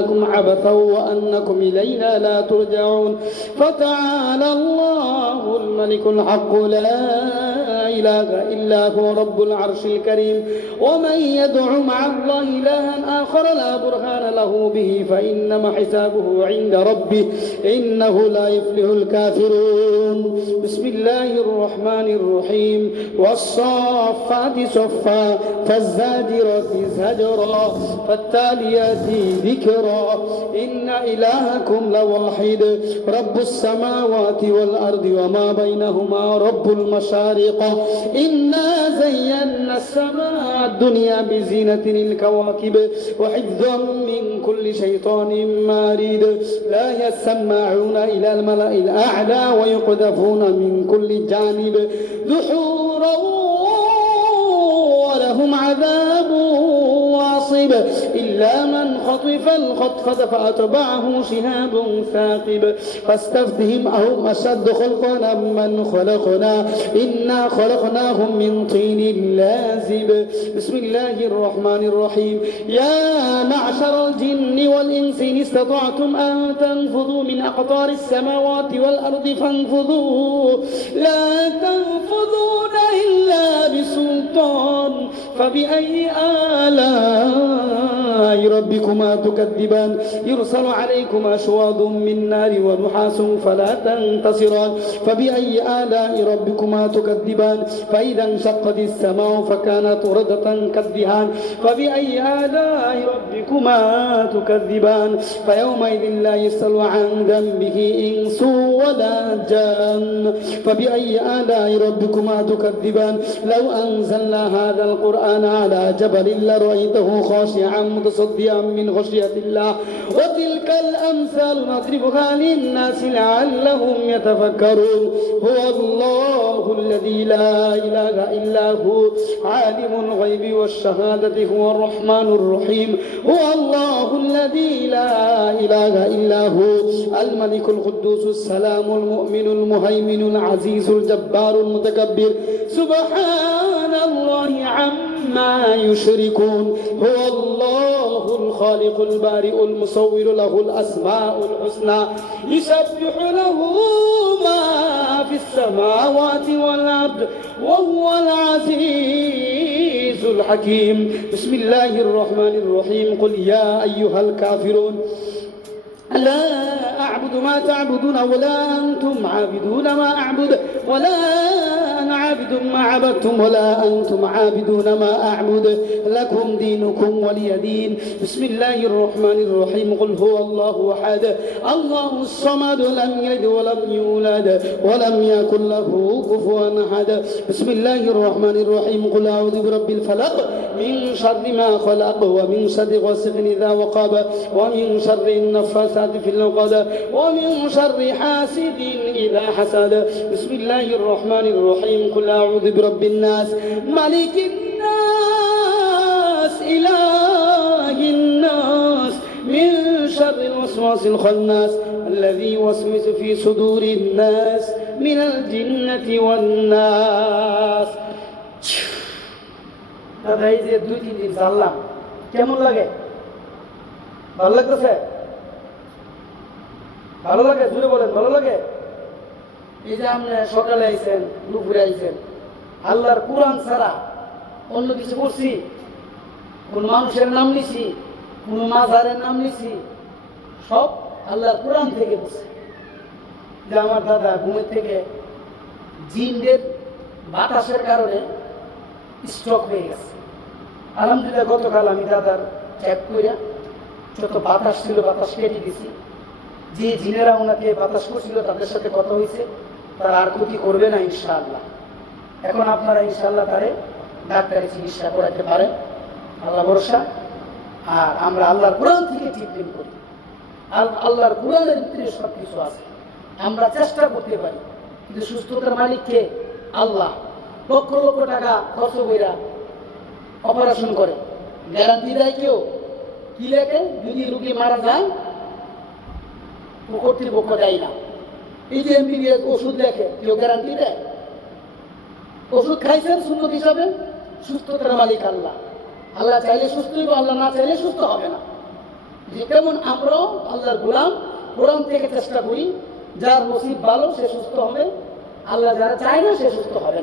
عبثا وأنكم إلينا لا ترجعون فتعالى الله الملك الحق لا إله إلا هو رب العرش الكريم ومن يدع مع الله إلها آخر لا برهان له به فإنما حسابه عند ربه إنه لا يفلح الكافرون. بسم الله الرحمن الرحيم والصافات صفا فالزاجرات زجرا فالتاليات ذكرا إن إلهكم لواحد رب السماوات والأرض وما بينهما رب المشارق إنا زينا السماء الدنيا بزينة الكواكب وحفظا من كل شيطان مارد لا يسمعون إلى الملأ الأعلى ويقذفون من كل جانب دحورا ولهم عذاب واصب إلا من خطف الخطفة فأتبعه شهاب ثاقب فاستفتهم أهم أشد خلقا من خلقنا إنا خلقناهم من طين لازب. بسم الله الرحمن الرحيم يا معشر الجن والإنس إن استطعتم أن تنفذوا من أقطار السماوات والأرض فانفذوا لا تنفذون إلا بسلطان فبأي آلاء ربكما تكذبان يرسل عليكما شواظ من نار ونحاس فلا تنتصران فبأي آلاء ربكما تكذبان فإذا انشقت السماء فكانت وردة كالدهان فبأي آلاء ربكما تكذبان فيومئذ لا يسأل عن ذنبه إنس ولا جان فبأي آلاء ربكما تكذبان لو أنزلنا هذا القرآن على جبل لرأيته خاشعا متصدعا من خشية الله وتلك الأمثال نضربها للناس لعلهم يتفكرون هو الله الذي لا إله إلا هو عالم الغيب والشهادة هو الرحمن الرحيم هو الله الذي لا إله إلا هو الملك القدوس السلام المؤمن المهيمن العزيز الجبار المتكبر سبحان الله عما يشركون هو الله الخالق البارئ المصور له الأسماء الحسنى يسبح له ما في السماوات والأرض وهو العزيز الحكيم. بسم الله الرحمن الرحيم قل يا أيها الكافرون لا أعبد ما تعبدون ولا أنتم عابدون ما أعبد ولا أنا عابد ما عبدتم ولا أنتم عابدون ما أعبد لكم دينكم ولي دين. بسم الله الرحمن الرحيم قل هو الله أحد الله الصمد لم يلد ولم يولد ولم يكن له كفوا أحد. بسم الله الرحمن الرحيم قل أعوذ برب الفلق من شر ما خلق ومن شر غاسق إذا وقب ومن شر النفاثات في العقد ومن شر حاسد إذا حسد. بسم الله الرحمن الرحيم قل أعوذ برب الناس ملك الناس إله الناس من شر الوسواس الخناس الذي يوسوس في صدور الناس من الجنة والناس. দাদা এই যে 2-3 দিন চাললাম কেমন লাগে? ভালো লাগতেছে? ভালো লাগে? জোরে বলেন ভালো লাগে? এই যে আপনি সকালে আইছেন দুপুরে আইছেন আল্লাহর কোরআন ছাড়া অন্য কিছু করছি? কোন মানুষের নাম নিছি, কোন মাজারের নাম নিছি? সব আল্লাহর কোরআন থেকে বলছে। যে আমার দাদা ঘুমের থেকে জিনদের বাতাসের কারণে স্ট্রোক হয়ে গেছে। আলহামদুলিল্লাহ গতকাল আমি দাদার চেক কইরা যত বাতাস ছিল বাতাস কেটে দিছি। যে জিনেরা ওনাকে বাতাস করছিল তাদের সাথে কথা হয়েছে, তারা আর ক্ষতি করবে না ইনশাআল্লাহ। এখন আপনারা ইনশাআল্লাহ তারে ডাক্তারি চিকিৎসা করাতে পারেন, আল্লাহ ভরসা। আর আমরা আল্লাহর কোরআন থেকে ট্রিটমেন্ট করি। আল্লাহর কোরআনের ভিতরে সব কিছু আছে। আমরা চেষ্টা করতে পারি, কিন্তু সুস্থতার মালিককে আল্লাহ। লক্ষ লক্ষ টাকা খরচ কইরা অপারেশন করে, গ্যারান্টি দেয় কেউ? কি লেখে? যদি রুগী মারা যায় কর্তৃপক্ষ দেয় না। এই যে এমবিবিএস ওষুধ লেখে, কেউ গ্যারান্টি দেয়? ওষুধ খাইছেন সুন্নত হিসাবে, সুস্থতার মালিক আল্লাহ। আল্লাহ চাইলে সুস্থ হইব, আল্লাহ না চাইলে সুস্থ হবে না। যে কেমন আমরাও আল্লাহর গোলাম, কোরআন থেকে চেষ্টা করি, যার নসিব ভালো সে সুস্থ হবে, আল্লাহ যারা চায় না সে সুস্থ হবে না।